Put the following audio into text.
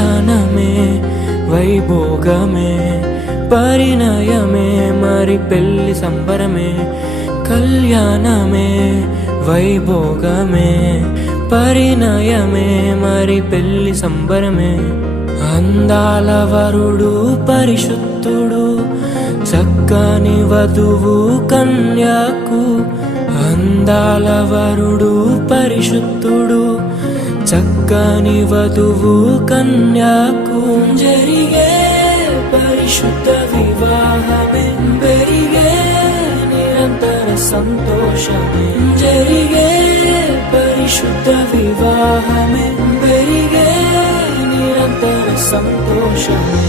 కళ్యాణమే వైభోగమే పరిణయమే మరి పెళ్లి సంబరమే కళ్యాణమే వైభోగమే పరిణయమే మరి పెళ్లి సంబరమే అందాల వరుడు పరిశుద్ధుడు చక్కని వధువు కన్యాకు అందాల వరుడు పరిశుద్ధుడు చక్కని వధువు కన్యాకు జరిగే పరిశుద్ధ వివాహమే పెరిగే నిరంతర సంతోషమే జరిగే పరిశుద్ధ వివాహమే పెరిగే నిరంతర సంతోషమే